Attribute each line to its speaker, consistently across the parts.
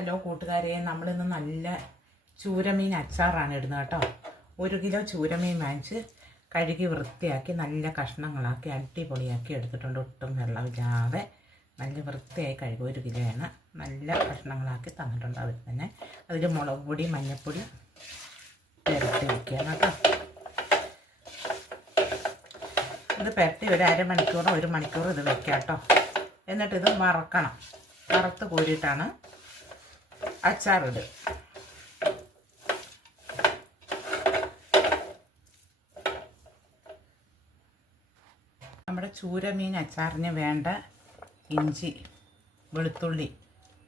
Speaker 1: Hello കൂട്ടുകാരെ നമ്മളിന്ന് നല്ല ചൂരമീൻ അച്ചാറാണ് ഇടുന്നത് കേട്ടോ. ഒരു കിലോ ചൂരമീൻ വാങ്ങിച്ച് കഴുകി വൃത്തിയാക്കി നല്ല കഷ്ണങ്ങളാക്കി അടിപൊളിയാക്കി എടുത്തിട്ടുണ്ട്. ഒട്ടും വെള്ളമില്ലാതെ നല്ല വൃത്തിയായി കഴുകും. ഒരു കിലോയാണ് നല്ല കഷ്ണങ്ങളാക്കി തന്നിട്ടുണ്ട് അവർ തന്നെ. അതിൽ മുളക് പൊടി മഞ്ഞൾപ്പൊടി പെരട്ടി വയ്ക്കുകയാണ് കേട്ടോ. ഇത് പെരട്ടി ഒരു അരമണിക്കൂറോ ഒരു മണിക്കൂറോ ഇത് വെക്കാം കേട്ടോ. എന്നിട്ടിത് വറക്കണം. വറുത്ത് കോരിയിട്ടാണ് അച്ചാറിടുക നമ്മുടെ ചൂരമീൻ അച്ചാറിന് വേണ്ട ഇഞ്ചി വെളുത്തുള്ളി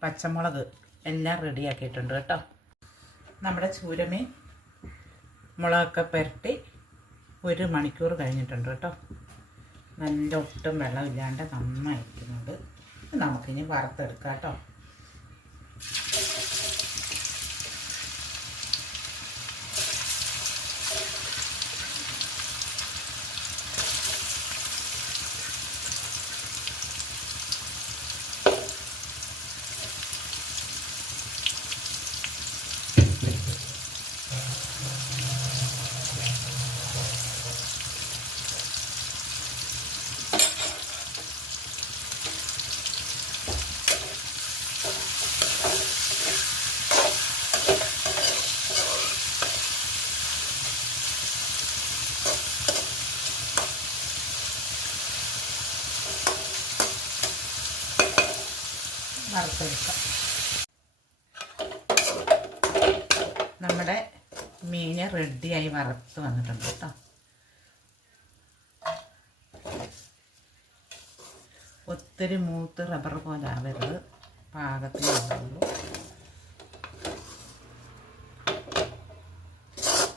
Speaker 1: പച്ചമുളക് എല്ലാം റെഡിയാക്കിയിട്ടുണ്ട് കേട്ടോ. നമ്മുടെ ചൂരമീൻ മുളകൊക്കെ പുരട്ടി ഒരു മണിക്കൂർ കഴിഞ്ഞിട്ടുണ്ട് കേട്ടോ. നല്ല ഒട്ടും വെള്ളമില്ലാണ്ട് നന്നായിരിക്കുന്നുണ്ട് നമുക്കിനി വറുത്തെടുക്കാം കേട്ടോ. വറുത്തെടുക്കാം. നമ്മുടെ മീന് റെഡിയായി വറുത്ത് വന്നിട്ടുണ്ട് കേട്ടോ. ഒത്തിരി മൂത്ത് റബ്ബർ പോലെ ആവരുത്. പാകത്തിനുള്ളൂ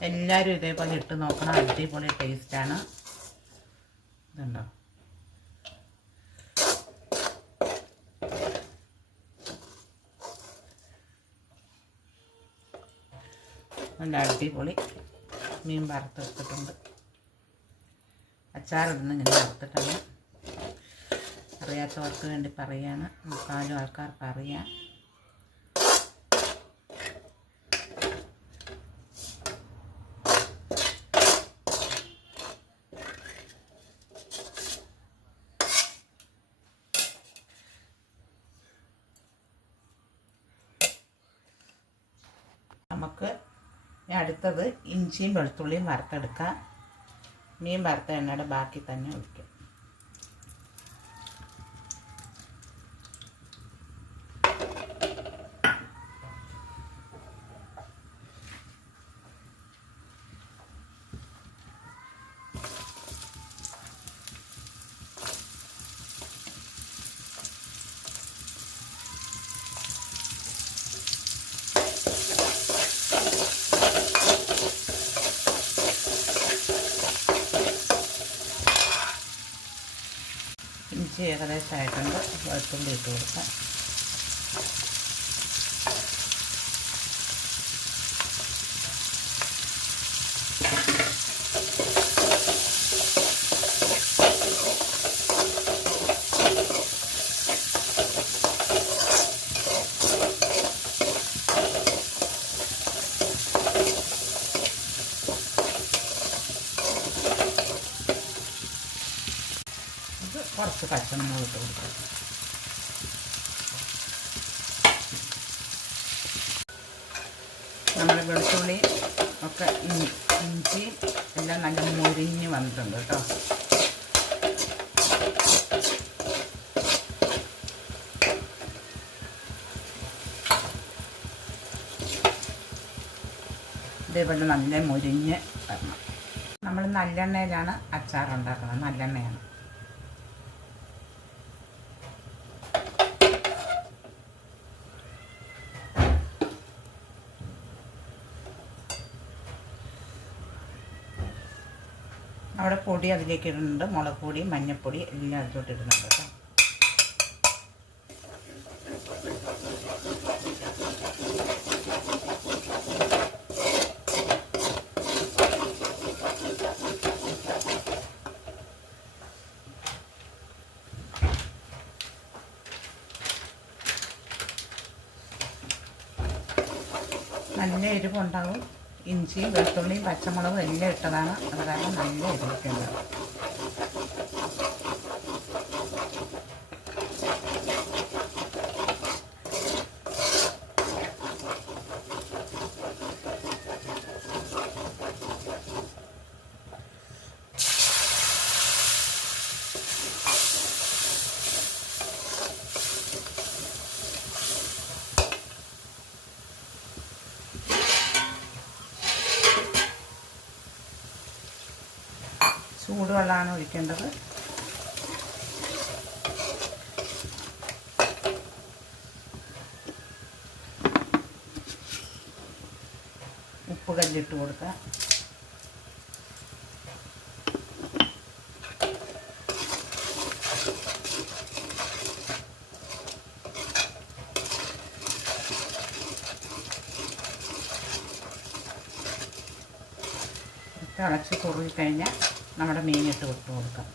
Speaker 1: എല്ലാവരും ഇതേപോലെ ഇട്ട് നോക്കണം. അടിപൊളി ടേസ്റ്റാണ് ഇതുണ്ടോ? നല്ല അടിപൊളി മീൻ വറുത്തെടുത്തിട്ടുണ്ട് അച്ചാറിടുന്ന ഇങ്ങനെ വറുത്തിട്ടാണ് അറിയാത്തവർക്ക് വേണ്ടി പറയാണ് മുക്കാലും ആൾക്കാർക്ക് അറിയാം നമുക്ക് ഇനി അടുത്തത് ഇഞ്ചിയും വെളുത്തുള്ളിയും വറുത്തെടുക്കാം. മീൻ വറുത്ത എണ്ണയുടെ ബാക്കി തന്നെ ഒഴിക്കും. ഇഞ്ചി ഏകദേശമായിട്ടുണ്ട് വെളുത്തുള്ളി ഇട്ട് കൊടുക്കാം ഇത് കുറച്ച് പച്ചമുളക് ഇട്ട് നമ്മൾ വെളുത്തുള്ളി ഒക്കെ ഇഞ്ചി എല്ലാം നല്ല മുരിഞ്ഞ് വന്നിട്ടുണ്ട് കേട്ടോ. ഇതേപോലെ നല്ല മുരിഞ്ഞ് വരണം. നമ്മൾ നല്ലെണ്ണയിലാണ് അച്ചാർ ഉണ്ടാക്കുന്നത് നല്ലെണ്ണയാണ്. അവിടെ പൊടി അതിലേക്ക് ഇടുന്നുണ്ട് മുളക് പൊടി മഞ്ഞൾപ്പൊടി എല്ലാം അതിലോട്ട് ഇടുന്നുണ്ട് കേട്ടോ. നല്ല എരിവുണ്ടാവും. ഇഞ്ചിയും വെളുത്തുള്ളിയും പച്ചമുളകും എല്ലാം ഇട്ടതാണ്. അത് കാരണം നല്ല എരിവൊക്കെ ചൂടുവെള്ളമാണ് ഒഴിക്കേണ്ടത്. ഉപ്പ് കല്ലിട്ട് കൊടുക്കുക തിളച്ച് കുറുകി കഴിഞ്ഞാൽ നമ്മുടെ മീനിട്ട് വിട്ടു കൊടുക്കാം.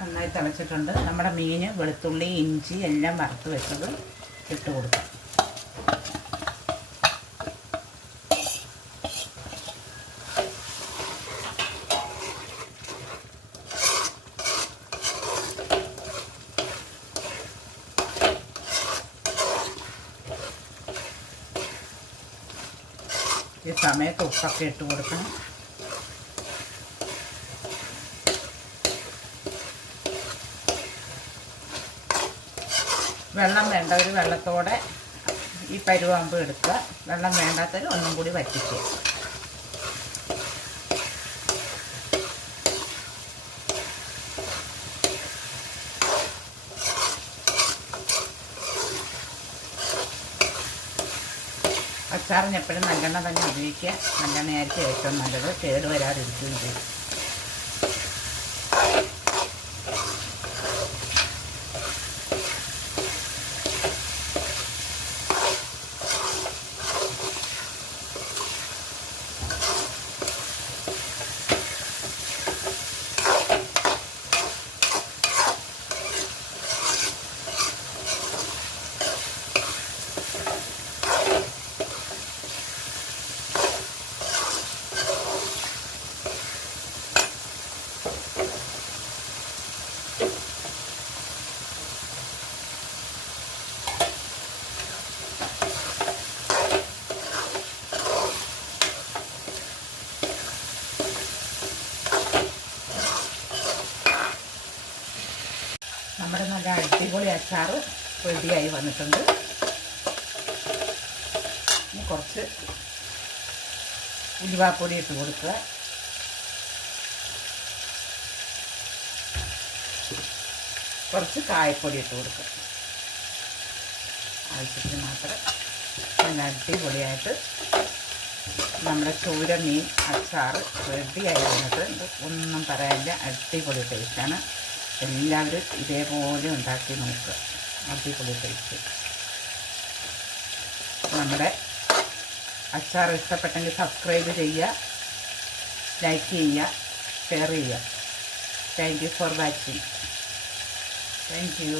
Speaker 1: നന്നായി തിളച്ചിട്ടുണ്ട്. നമ്മുടെ മീൻ വെളുത്തുള്ളി ഇഞ്ചി എല്ലാം വറുത്ത് വെച്ചത് ഇട്ട് കൊടുക്കാം. ഈ സമയത്ത് ഉപ്പൊക്കെ ഇട്ട് കൊടുക്കണം. വെള്ളം വേണ്ടവർ വെള്ളത്തോടെ ഈ പരുവാമ്പ് എടുക്കുക. വെള്ളം വേണ്ടാത്തവർ ഒന്നും കൂടി വറ്റിക്കുക. അച്ചാറിന് എപ്പോഴും നല്ലെണ്ണ തന്നെ ഉപയോഗിക്കുക. നല്ലെണ്ണയായിരിക്കും ഏറ്റവും നല്ലത് കേട് വരാതിരിക്കുകയും ചെയ്യും. നമ്മുടെ നല്ല അടിപൊളി അച്ചാർ റെഡിയായി വന്നിട്ടുണ്ട്. ഇനി കുറച്ച് ഉലുവാപ്പൊടി ഇട്ട് കൊടുക്കുക. കുറച്ച് കായപ്പൊടി ഇട്ട് കൊടുക്കുക. ആവശ്യത്തിന് മാത്രം നല്ല അടിപൊളിയായിട്ട് നമ്മുടെ ചൂര മീൻ അച്ചാർ റെഡിയായി വന്നിട്ടുണ്ട്. ഒന്നും പറയാനില്ല അടിപൊളി ടേസ്റ്റാണ് എല്ലാവരും ഇതേപോലെ ഉണ്ടാക്കി നോക്കുക അടിപൊളി ടൈപ്പ് നമ്മുടെ അച്ചാർ ഇഷ്ടപ്പെട്ടെങ്കിൽ സബ്സ്ക്രൈബ് ചെയ്യുക ലൈക്ക് ചെയ്യുക ഷെയർ ചെയ്യുക. Thank you for watching thank you